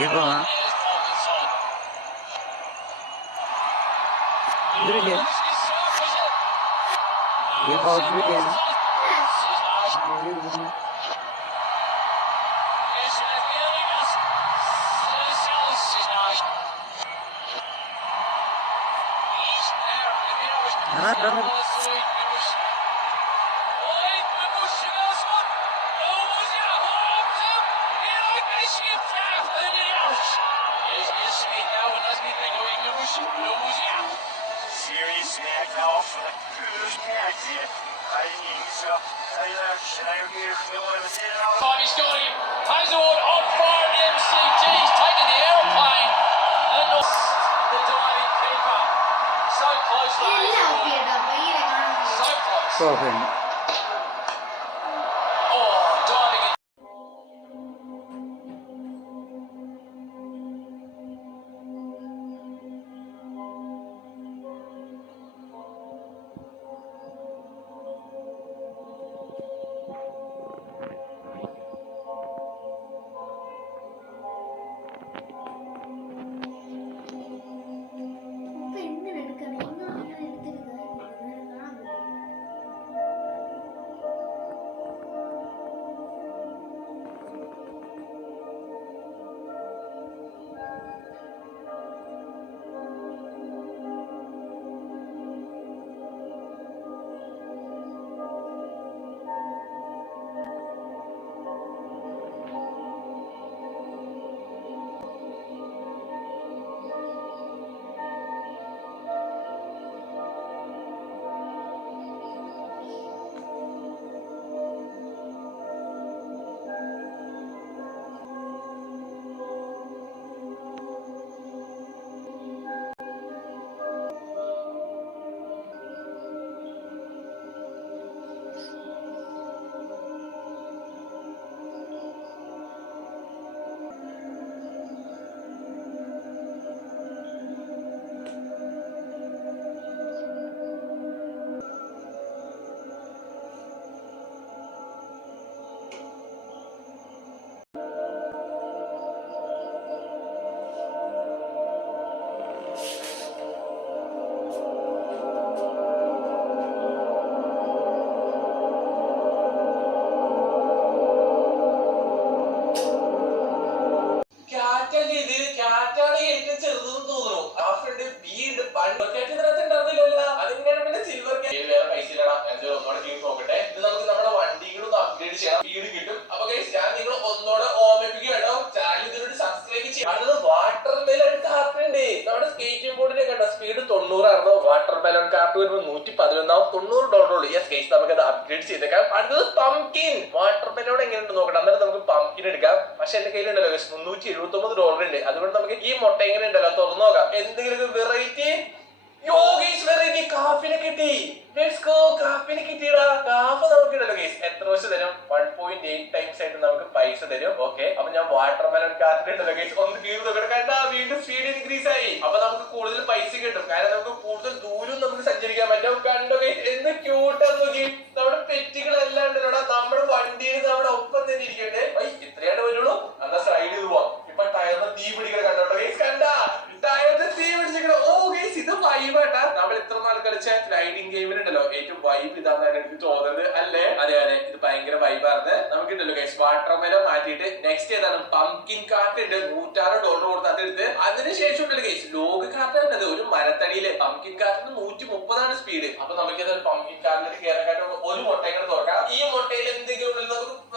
Yapamam. Yürü gel. Yapalım yürü gel. Hazard on fire at the MCG. He's taken the aeroplane. And the diving keeper. So close to Hazard. So close. Problem. Oh, diving in. Speed 90 water melon cartoon $111 yes guys നമുക്കത് upgrade ചെയ്തേക്കാം. അടുത്തത് pumpkin water melon എങ്ങനെയുണ്ട് നോക്കണം. അന്നേരം നമുക്ക് pumpkin എടുക്കാം. പക്ഷെ എന്റെ കയ്യിലുണ്ടല്ലോ $379 ഉണ്ട്. അതുകൊണ്ട് നമുക്ക് ഈ മുട്ട എങ്ങനെ ഉണ്ടല്ലോ തുറന്നു നോക്കാം. എന്തെങ്കിലും വെറൈറ്റി വെറൈറ്റി കാഫിനെ കിട്ടി. കാഫിനെ കിട്ടിയടാ. കാഫ് നമുക്ക് ഉണ്ടല്ലോ ഗൈസ് എത്ര വെച്ച് തരും? 1.8 ടൈംസ് ആയിട്ട് നമുക്ക് പൈസ തരും. ഓക്കെ, അപ്പൊ ഞാൻ വാട്ടർ മെലൺ കാർട്ടിന് ഉണ്ടല്ലോ ഗൈസ് ഒന്ന് കീഴ് നോക്കണ്ട. വീണ്ടും സ്പീഡ് ഇൻക്രീസ് ആയി. അപ്പൊ നമുക്ക് കൂടുതൽ പൈസ കിട്ടും. കാരണം നമുക്ക് കൂടുതൽ ദൂരം നമുക്ക് സഞ്ചരിക്കാൻ പറ്റും. കണ്ടോ ഗൈസ് എന്ത് ക്യൂട്ടാന്ന് നോക്കി. നമ്മുടെ പെറ്റുകളെല്ലാം ഉണ്ടല്ലോടാ നമ്മുടെ വണ്ടിയിൽ നമ്മുടെ ഒപ്പം തന്നെ ഇരിക്കണ്ടേ. ഇത്രയാണ് വരുള്ളൂ. എന്നാ സൈഡ് പോവാം. ഇപ്പൊ ടയറിന് തീ പിടിക്കണം. കണ്ടോട്ടോ ഗൈസ്, കണ്ട ടയറിന് തീ പിടിച്ചിരിക്കണം. ഓ ഗൈസ് ഇത് വൈബാട്ടാ. നമ്മൾ ഇത്ര നാൾ കളിച്ച ഫ്ലൈറ്റിംഗ് ഗെയിമിനുണ്ടല്ലോ ഏറ്റവും വൈബ് ഇതാണെന്നാണ് എനിക്ക് തോന്നുന്നത് അല്ലേ? അതെ അതെ, ഇത് ഭയങ്കര വൈബാണ്. നമുക്കുണ്ടല്ലോ ഗൈസ് വാട്ടർ മെലൺ മാറ്റിയിട്ട് നെക്സ്റ്റ് ഏതാണ് പംകിൻ കാർട്ട് ഉണ്ട്. $106 കൊടുത്ത് അതെടുത്ത് അതിനുശേഷം ഉണ്ടല്ലോ ഗൈസ് ലോഗ് കാർട്ട് ഉണ്ടത് ഒരു മരത്തടിയില്. Pumpkin കാർട്ടിന് 130 speed. അപ്പൊ നമുക്ക് പംകിൻ കാർട്ടിലേക്ക് കയറാനായിട്ട് ഒരു മുട്ടയും തുറക്കാം. ഈ മുട്ടയിൽ എന്തെങ്കിലും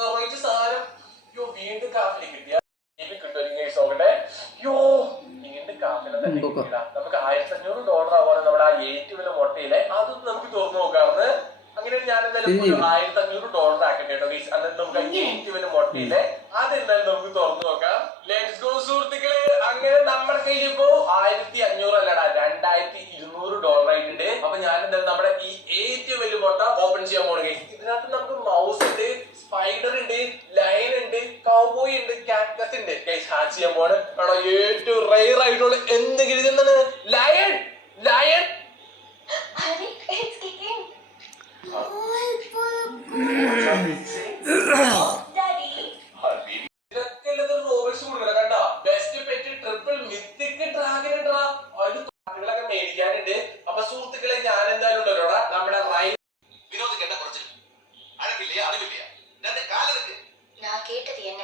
നമുക്ക് സാധനം വീണ്ടും കാഫിൽ കിട്ടിയ നോക്കട്ടെ. വീണ്ടും കാഫിനെ തന്നെ കിട്ടില്ല. നമുക്ക് $1500 ആവാണ് നമ്മുടെ ആ ഏറ്റവും വലിയ മുട്ടയിലെ. അതൊന്നും നമുക്ക് തുറന്നു നോക്കാറുണ്ട്. അങ്ങനെ ഞാൻ എന്തായാലും $1500 ആക്കട്ടെ കേട്ടോ ഗൈസ്. അന്നേരം നമുക്ക് ഏറ്റവും വലിയ മുട്ടയിലെ അതെന്തായാലും നമുക്ക് തുറന്നു നോക്കാം. ലെറ്റ്സ് ഗോ സുഹൃത്തുക്കളെ. അങ്ങനെ നമ്മുടെ കയ്യിൽ ഇപ്പോ 1500 അല്ലടാ $2200 ആയിട്ടുണ്ട്. അപ്പൊ ഞാൻ എന്തായാലും നമ്മുടെ ഈ ഏറ്റവും വലിയ മുട്ട ഓപ്പൺ ചെയ്യാൻ പോണ ഗൈസ്. ഇതിനകത്ത് നമുക്ക് മൗസ് സ്പൈഡർ ഉണ്ട്, ലയൺ ഉണ്ട്, കൗബോയ് ഉണ്ട്, കാക്ടസ് ഉണ്ട്. ഗൈസ് ഹാച്ച് ചെയ്യാൻ പോണ്. ആണോ ഏറ്റവും റെയർ ആയിട്ടുള്ള എന്തെങ്കിലും എന്താണ്? ലയൺ. ലയൺ മേടിക്കാനുണ്ട്. അപ്പൊ സുഹൃത്തുക്കളെ ഞാൻ എന്തായാലും ഉണ്ടല്ലോടാ നമ്മുടെ வினோது கேட்ட குறைச்சு அழகு இல்லையா அறிவு இல்லையா ரெண்டு கால் இருக்கு. நான் கேட்டது என்ன?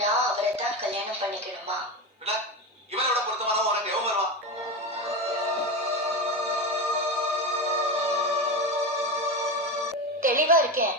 நான் அவரை தான் கல்யாணம் பண்ணிக்கணுமா? இவனோட பொருத்தமான உனக்கு எவன் வருவான்? தெளிவா இருக்கேன்.